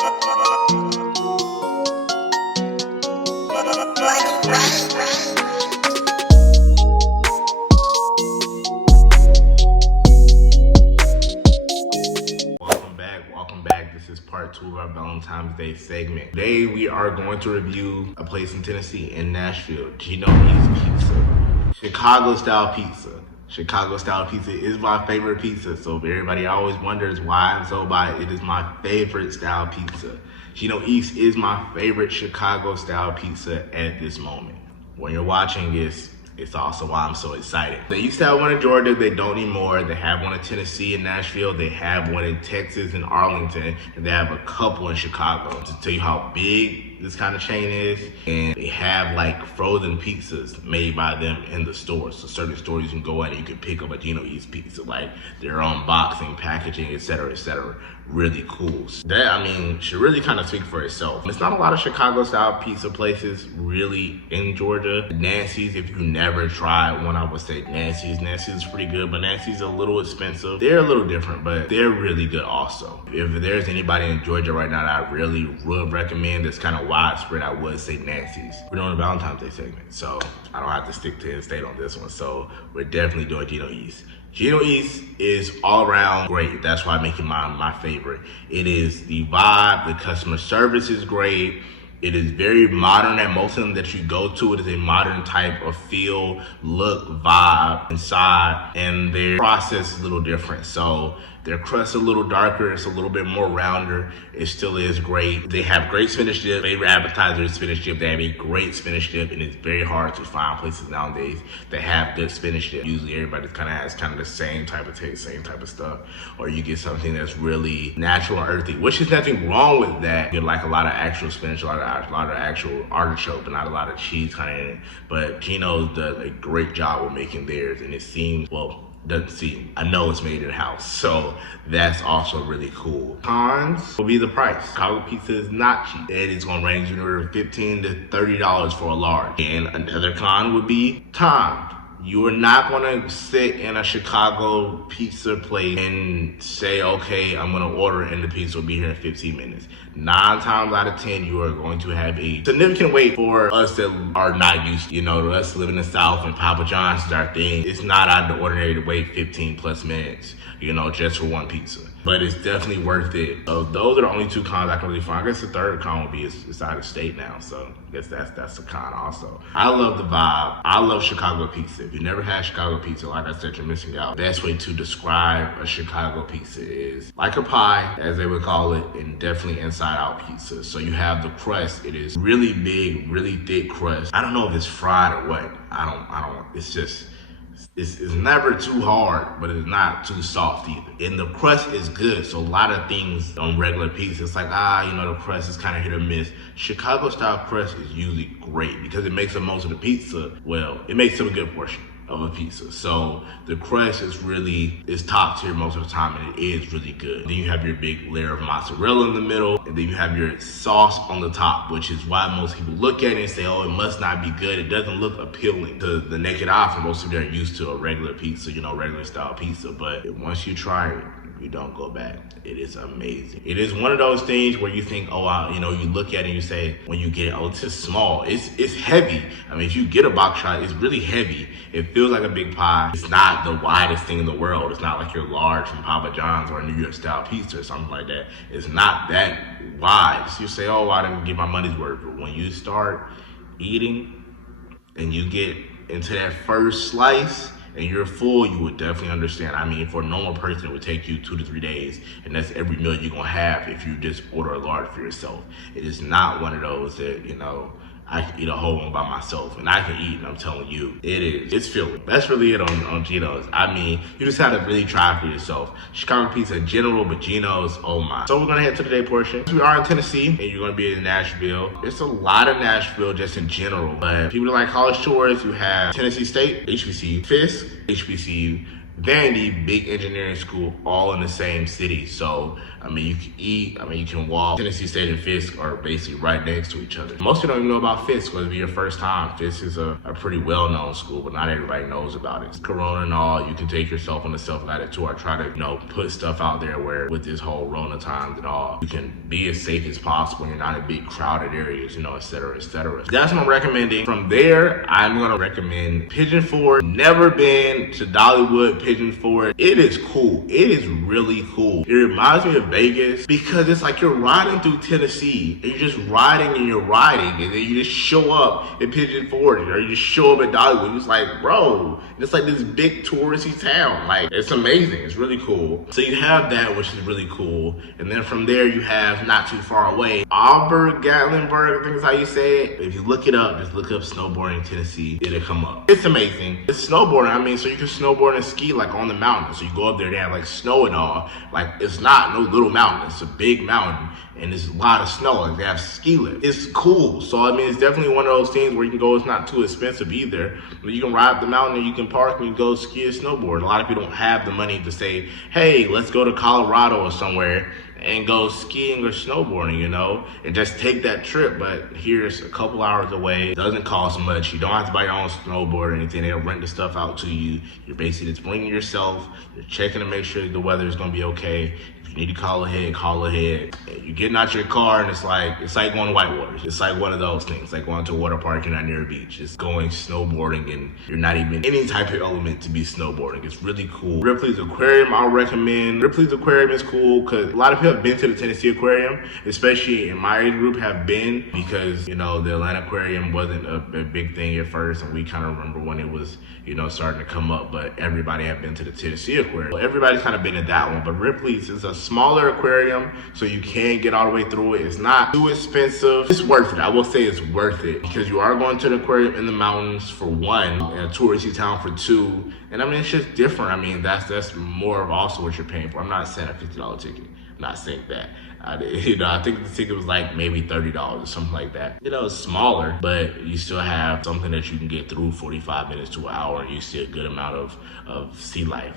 Welcome back. This is part 2 of our Valentine's Day segment. Today we are going to review a place in Tennessee, in Nashville, Gino Pizza. Chicago style pizza. Chicago style pizza is my favorite pizza, so if everybody always wonders why I'm so by it, it is my favorite style pizza. Gino East is my favorite Chicago style pizza at this moment. When you're watching this, it's also why I'm so excited. They used to have one in Georgia, they don't anymore. They have one in Tennessee and Nashville. They have one in Texas and Arlington, and they have a couple in Chicago. To tell you how big this kind of chain is, and they have like frozen pizzas made by them in the stores. So certain stores you can go in and you can pick up a Gino East pizza, like their unboxing, packaging, etc., etc. Really cool. So that, I mean, should really kind of speak for itself. It's not a lot of Chicago style pizza places really in Georgia. Nancy's, if you never tried one, I would say Nancy's. Nancy's is pretty good, but Nancy's a little expensive. They're a little different, but they're really good also. If there's anybody in Georgia right now that I really would recommend that's kind of widespread, I would say Nancy's. We're doing a Valentine's Day segment, so I don't have to stick to in-state on this one. So we're definitely doing Gino East. Gino East is all around great. That's why I'm making my favorite. It is the vibe, the customer service is great. It is very modern at most of them that you go to. It is a modern type of feel, look, vibe inside, and their process is a little different. So their crust is a little darker, it's a little bit more rounder. It still is great. They have great spinach dip. Favorite appetizer is spinach dip. They have a great spinach dip, and it's very hard to find places nowadays that have good spinach dip. Usually everybody kind of has kind of the same type of taste, same type of stuff. Or you get something that's really natural and earthy, which is nothing wrong with that. You get like a lot of actual spinach, a lot of actual artichoke, but not a lot of cheese kind of in it. But Gino's does a great job with making theirs, and it seems, well, doesn't seem, I know it's made in house, so that's also really cool. Cons will be the price. Chicago pizza is not cheap. It is going to range anywhere from $15 to $30 for a large. And another con would be time. You are not going to sit in a Chicago pizza place and say, okay, I'm going to order it and the pizza will be here in 15 minutes. 9 times out of 10, you are going to have a significant wait. For us that are not used to, us living in the South and Papa John's is our thing. It's not out of the ordinary to wait 15 plus minutes, just for one pizza. But it's definitely worth it. So those are the only 2 cons I can really find. I guess the third con would be it's out of state now, so I guess that's a con also. I love the vibe. I love Chicago pizza. If you never had Chicago pizza, like I said, you're missing out. Best way to describe a Chicago pizza is like a pie, as they would call it, and definitely inside out pizza. So you have the crust. It is really big, really thick crust. I don't know if it's fried or what. I don't, it's just, it's never too hard, but it's not too soft either. And the crust is good. So a lot of things on regular pizza, it's like, the crust is kind of hit or miss. Chicago style crust is usually great because it makes up most of the pizza. Well, it makes up a good portion of a pizza. So the crust is top tier most of the time, and it is really good. Then you have your big layer of mozzarella in the middle, and then you have your sauce on the top, which is why most people look at it and say, oh, it must not be good. It doesn't look appealing to the naked eye for most of them are used to a regular pizza, regular style pizza. But once you try it, you don't go back. It is amazing. It is one of those things where you think, oh, you look at it and you say, when you get it, oh, it's just small. It's heavy. I mean, if you get a box shot, it's really heavy. It feels like a big pie. It's not the widest thing in the world. It's not like your large from Papa John's or a New York style pizza or something like that. It's not that wide. So you say, oh, I didn't get my money's worth. But when you start eating and you get into that first slice, and you're full, you would definitely understand. I mean, for a normal person, it would take you 2 to 3 days, and that's every meal you're gonna have if you just order a large for yourself. It is not one of those that, I can eat a whole one by myself, and I can eat, and I'm telling you, it's filling. That's really it on Gino's. I mean, you just have to really try for yourself. Chicago pizza in general, but Gino's, oh my. So we're gonna head to the day portion. We are in Tennessee, and you're gonna be in Nashville. It's a lot of Nashville just in general, but people that like college tours, you have Tennessee State, HBCU, Fisk, HBCU, Vandy, big engineering school, all in the same city. So, I mean, you can eat, I mean, you can walk. Tennessee State and Fisk are basically right next to each other. Most people don't even know about Fisk, because it'll be your first time. Fisk is a pretty well-known school, but not everybody knows about it. It's Corona and all, you can take yourself on a self-guided tour. I try to, put stuff out there where with this whole Rona times and all, you can be as safe as possible. You're not in big crowded areas, et cetera, et cetera. That's what I'm recommending. From there, I'm gonna recommend Pigeon Forge. Never been to Dollywood, Pigeon Forge. It is cool. It is really cool. It reminds me of Vegas because it's like you're riding through Tennessee and you're just riding and you're riding, and then you just show up at Pigeon Forge or you just show up at Dollywood. It's like, bro, it's like this big touristy town. Like, it's amazing. It's really cool. So you have that, which is really cool. And then from there, you have not too far away, obergatlinburg, I think is how you say it. If you look it up, just look up snowboarding Tennessee, it'll come up. It's amazing. It's snowboarding. I mean, so you can snowboard and ski like on the mountain. So you go up there, they have like snow and all. Like, it's not no little mountain. It's a big mountain and there's a lot of snow. Like, they have ski lift. It's cool. So I mean, it's definitely one of those things where you can go. It's not too expensive either. But you can ride up the mountain and you can park and you go ski and snowboard. A lot of people don't have the money to say, hey, let's go to Colorado or somewhere and go skiing or snowboarding, and just take that trip. But here's a couple hours away. It doesn't cost much. You don't have to buy your own snowboard or anything. They'll rent the stuff out to you. You're basically just bringing yourself. You're checking to make sure the weather is going to be okay. If you need to call ahead, call ahead. You're getting out your car and it's like going to Whitewater. It's like one of those things, like going to a water park, you're not near a beach. It's going snowboarding and you're not even any type of element to be snowboarding. It's really cool. Ripley's Aquarium, I'll recommend. Ripley's Aquarium is cool because a lot of people have been to the Tennessee Aquarium, especially in my age group have been, because, the Atlanta Aquarium wasn't a big thing at first, and we kind of remember when it was, starting to come up, but everybody had been to the Tennessee Aquarium. Well, everybody's kind of been to that one, but Ripley's is a smaller aquarium, so you can get all the way through it. It's not too expensive. It's worth it. I will say it's worth it because you are going to the aquarium in the mountains for one, in a touristy town for two, and I mean, it's just different. I mean, that's more of also what you're paying for. I'm not saying a $50 ticket. I'm not saying that. I think the ticket was like maybe $30 or something like that. It's smaller, but you still have something that you can get through 45 minutes to an hour, and you see a good amount of sea life,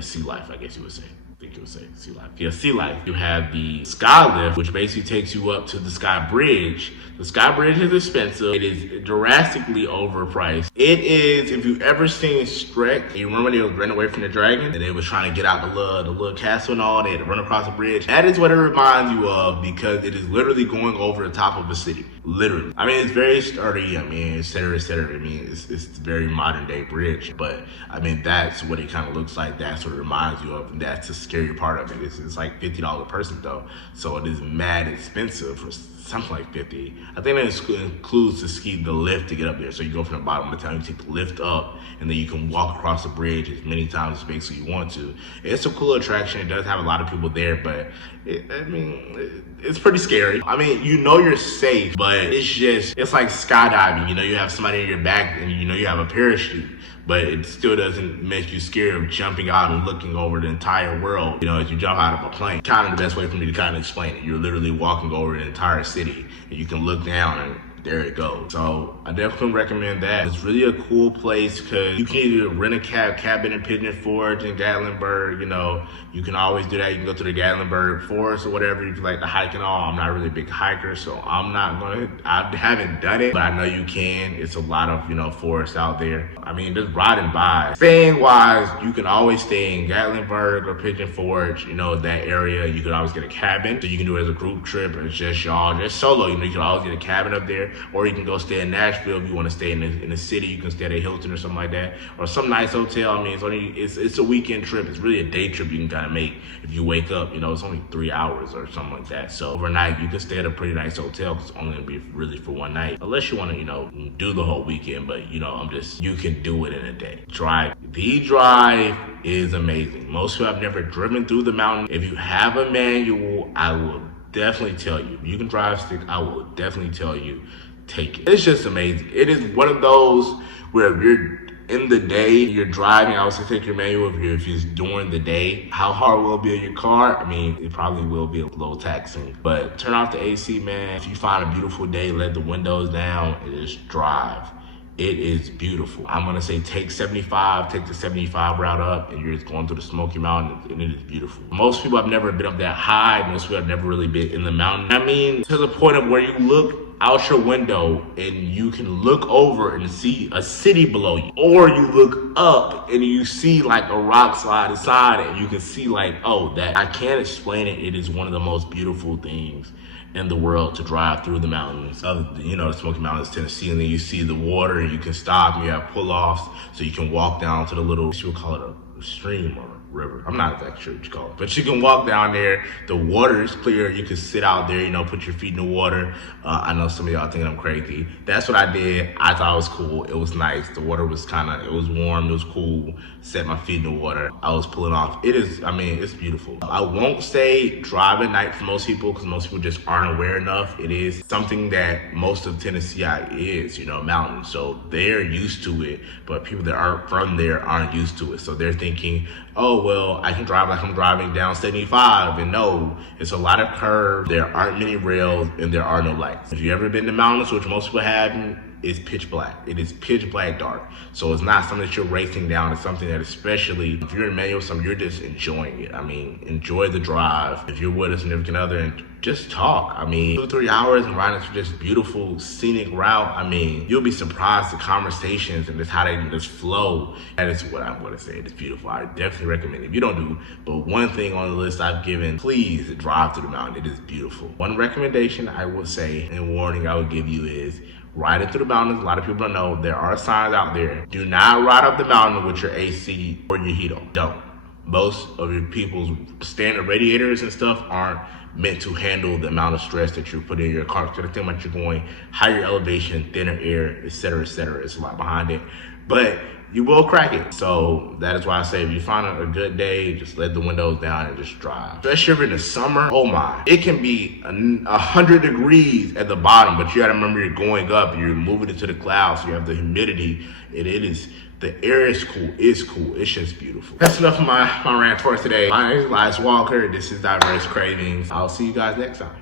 sea life, I guess you would say. I think you would say sea life. Yeah, sea life. You have the sky lift, which basically takes you up to the sky bridge. The sky bridge is expensive. It is drastically overpriced. It is, if you've ever seen Shrek, you remember they was running away from the dragon and they was trying to get out the little castle and all, they had to run across the bridge. That is what it reminds you of, because it is literally going over the top of a city. Literally. I mean, it's very sturdy, et cetera, et cetera. I mean, it's a very modern day bridge, but I mean, that's what it kind of looks like. That's what it reminds you of, and that's the scary part of it. It's like $50 a person though, so it is mad expensive for something like 50. I think that includes the lift to get up there. So you go from the bottom of the town, you take the lift up, and then you can walk across the bridge as many times as basically you want to. It's a cool attraction. It does have a lot of people there, but it's pretty scary. I mean, you're safe, but it's like skydiving. You have somebody in your back and you have a parachute, but it still doesn't make you scared of jumping out and looking over the entire world, as you jump out of a plane. Kind of the best way for me to kind of explain it. You're literally walking over the entire city, and you can look down and there it goes. So I definitely recommend that. It's really a cool place because you can either rent a cabin in Pigeon Forge in Gatlinburg. You can always do that. You can go to the Gatlinburg forest or whatever if you like to hike and all. I'm not really a big hiker, so I haven't done it, but I know you can. It's a lot of forests out there. I mean, just riding by. Staying wise, you can always stay in Gatlinburg or Pigeon Forge, that area. You can always get a cabin, so you can do it as a group trip, or it's just y'all, just solo. You can always get a cabin up there. Or you can go stay in Nashville if you want to stay in the city. You can stay at a Hilton or something like that, or some nice hotel. I mean, it's a weekend trip. It's really a day trip you can kind of make if you wake up. It's only 3 hours or something like that. So overnight you can stay at a pretty nice hotel because it's only gonna be really for one night, unless you want to do the whole weekend. But you can do it in a day. The drive is amazing. Most people have never driven through the mountain. If you have a manual, I will definitely tell you. If you can drive stick, I will definitely tell you, take it. It's just amazing. It is one of those where if you're in the day, you're driving, I would say take your manual if it's during the day. How hard will it be in your car? I mean, it probably will be a little taxing, but turn off the AC, man. If you find a beautiful day, let the windows down and just drive. It is beautiful. I'm gonna say take 75, take the 75 route up, and you're just going through the Smoky Mountains, and it is beautiful. Most people have never been up that high. Most people have never really been in the mountain. I mean, to the point of where you look out your window and you can look over and see a city below you, or you look up and you see like a rock slide aside and you can see like, oh, that I can't explain it. It is one of the most beautiful things in the world to drive through the mountains of, you know, the Smoky Mountains, Tennessee, and then you see the water and you can stop and you have pull-offs so you can walk down to the little, what you would call it, a stream or river. I'm not exactly sure what you call it, but you can walk down there. The water is clear. You can sit out there, you know, put your feet in the water. I know some of y'all thinking I'm crazy. That's what I did. I thought it was cool. It was nice. The water was it was warm. It was cool. Set my feet in the water. I was pulling off. It is, I mean, it's beautiful. I won't say drive at night for most people because most people just aren't aware enough. It is something that most of Tennessee is, you know, mountains. So they're used to it, but people that aren't from there aren't used to it. So they're thinking, oh, well, I can drive like I'm driving down 75. And no, it's a lot of curves. There aren't many rails and there are no lights. If you've ever been to mountains, which most people haven't, it's pitch black. It is pitch black dark. So it's not something that you're racing down. It's something that, especially if you're in manual, you're just enjoying it. I mean, enjoy the drive. If you're with a significant other, and just talk. I mean, 2-3 hours and riding through this beautiful scenic route. I mean, you'll be surprised the conversations and just how they can just flow. That is what I'm gonna say. It's beautiful. I definitely recommend it. If you don't do, but one thing on the list I've given, please drive through the mountain. It is beautiful. One recommendation I would say and warning I would give you is riding through the mountains. A lot of people don't know there are signs out there. Do not ride up the mountain with your AC or your heat on. Don't. Most of your people's standard radiators and stuff aren't meant to handle the amount of stress that you're putting in your car. So the thing about you're going higher elevation, thinner air, etc., etc. It's a lot behind it, but you will crack it. So that is why I say if you find a good day, just let the windows down and just drive. Especially if you're in the summer, oh my, it can be 100 degrees at the bottom, but you gotta remember you're going up and you're moving into the clouds, so you have the humidity, and it is, the air is cool. It's cool. It's just beautiful. That's enough of my rant for today. My name is Elias Walker. This is Diverse Cravings. I'll see you guys next time.